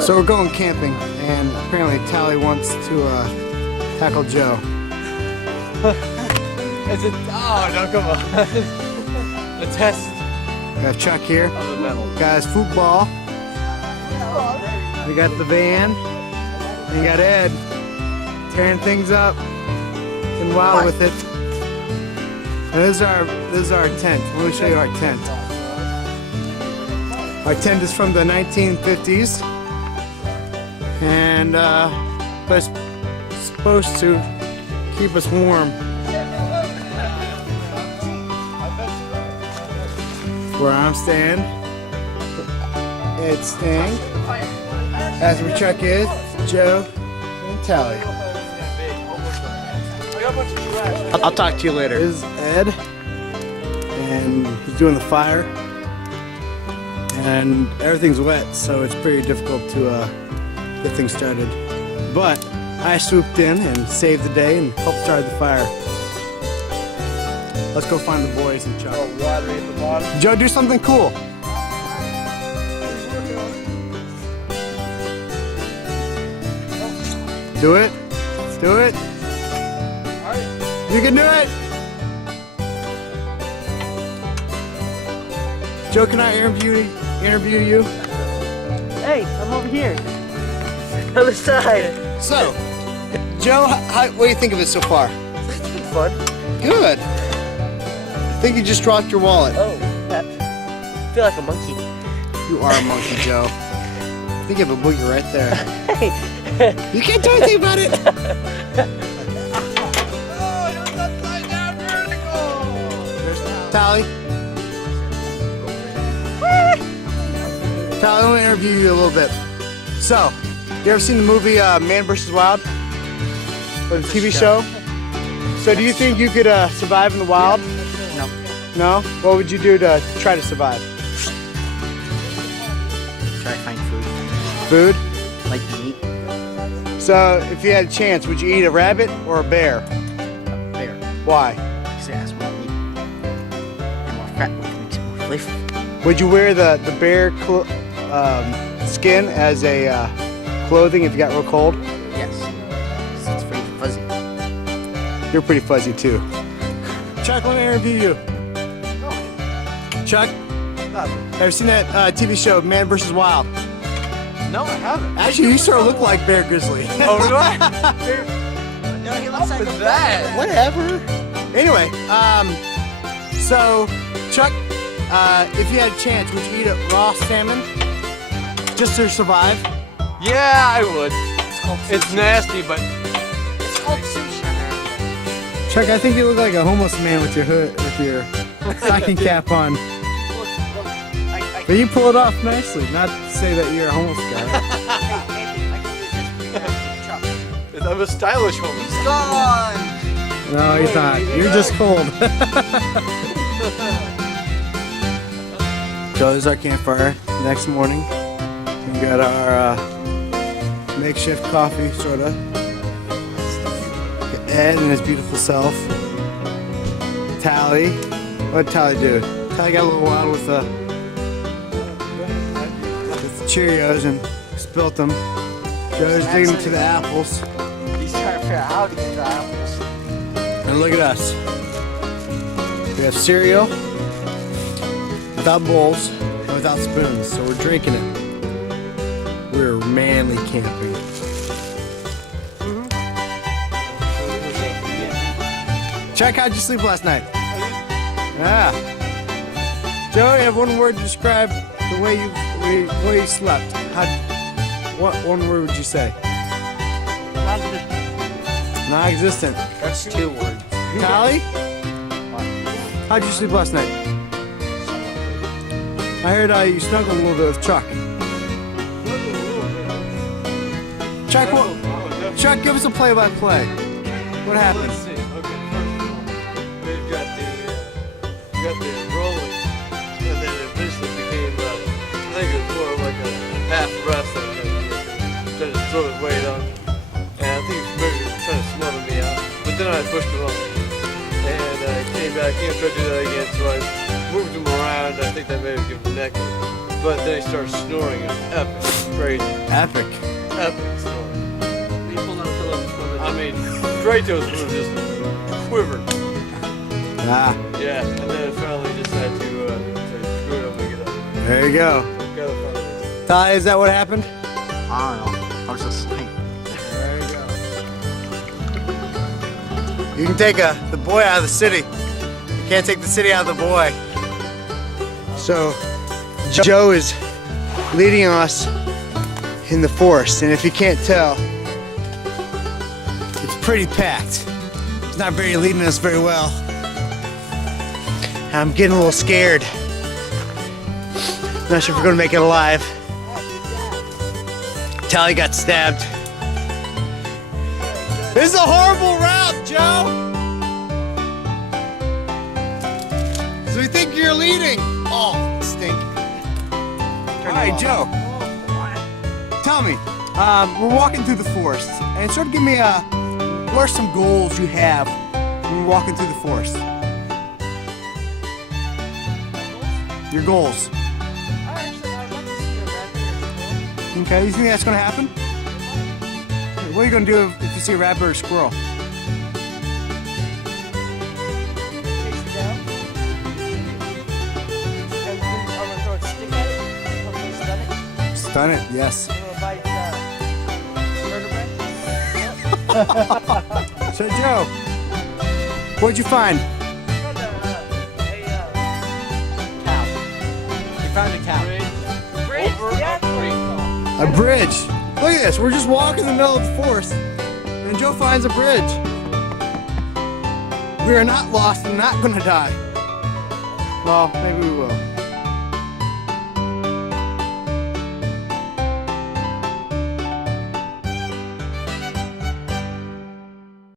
So we're going camping, and apparently Tally wants to tackle Joe. It's a no, come on. The test. We got Chuck here. Of the metal. Guys, football. We got the van. And you got Ed tearing things up and wild with it. And this is our tent. Let me show you our tent. Our tent is from the 1950s, and it's supposed to keep us warm. Where I'm staying, Ed's staying. That's where Chuck is, Joe, and Tally. I'll talk to you later. This is Ed, and he's doing the fire. And everything's wet, so it's pretty difficult to get things started. But I swooped in and saved the day and helped start the fire. Let's go find the boys and Chuck. Water at the bottom. Joe, do something cool. Do it. Let's do it. You can do it. Joe, can I interview you? Hey, I'm over here. Other side. So, Joe, what do you think of it so far? It's been fun. Good. I think you just dropped your wallet. Oh, I feel like a monkey. You are a monkey, Joe. I think you have a boogie right there. Hey. You can't do anything about it. There's Tally. Tally, let me interview you a little bit. So, you ever seen the movie Man vs. Wild? Or the TV show? So do you think you could survive in the wild? No. No? What would you do to try to survive? Try to find food. Food? Like meat. So, if you had a chance, would you eat a rabbit or a bear? A bear. Why? Because it has more meat. And more fat, which makes it more flavorful. Would you wear the bear skin as a clothing if you got real cold? Yes. Because it's pretty fuzzy. You're pretty fuzzy too. Chuck, let me interview you. Chuck, ever seen that TV show Man vs. Wild? No, I haven't. Actually, you sort of look like Bear Grizzly. Oh, do I? No, he looks like What's that? Whatever. Anyway, so Chuck, if you had a chance, would you eat a raw salmon just to survive? Yeah, I would. It's nasty, but It's called sushi. Chuck, I think you look like a homeless man with your hood, with your stocking cap on. But you pull it off nicely. Not to say that you're a homeless guy. I'm a stylish homeless. Gone! No, he's not. You're just cold. So this is our campfire. Next morning, we got our makeshift coffee, sorta. Ed and his beautiful self. Tally. What did Tally do? Tally got a little wild with the Cheerios and spilt them. Joe's digging into the apples. He's trying to figure out how to get the apples. And look at us. We have cereal without bowls and without spoons, so we're drinking it. We're manly camping. Chuck, how'd you sleep last night? Ah. Joe, you have one word to describe the way you slept. What one word would you say? Non-existent. That's 2 words. Tally? How'd you sleep last night? I heard you snuggled a little bit with Chuck. Chuck, give us a play-by-play. What happened? Let's see. Okay, first of all, they've got the rolling, and then it eventually became, I think it was more like a half wrestling thing. Trying to throw his weight on, and I think he was maybe trying to smother me out. But then I pushed him off, and I came back in, tried to do that again. So I moved him around. I think that may have given him neck. But then he started snoring. It was epic, crazy, Epic. epic snoring. You pulled out a pillow to smother I mean, Drayto's room just quivered. Ah, Yeah, and then finally just had to say, screw it, I'm gonna get up. there you go. Gotta find it. Ty, is that what happened? I don't know. I was asleep. There you go. You can take the boy out of the city. You can't take the city out of the boy. So, Joe is leading us in the forest, and if you can't tell, it's pretty packed. It's not very leading us very well. I'm getting a little scared. Not sure if we're gonna make it alive. Tally got stabbed. This is a horrible route, Joe! So we think you're leading. Oh, stink. All right, Joe. Tell me, we're walking through the forest, and sort of give me what are some goals you have when we're walking through the forest? Your goals. Actually, I would like to see a rabbit or a squirrel. Okay, you think that's gonna happen? What are you gonna do if you see a rabbit or a squirrel? Chase it down. I'm gonna throw a stick at it. Hopefully stun it. Stun it, yes. I'm gonna bite vertebrae. So Joe, what'd you find? Found a cow. You found a cow. Bridge? Over Yeah, a creek. A bridge. Look at this, we're just walking in the middle of the forest, and Joe finds a bridge. We are not lost and not gonna die. Well, maybe we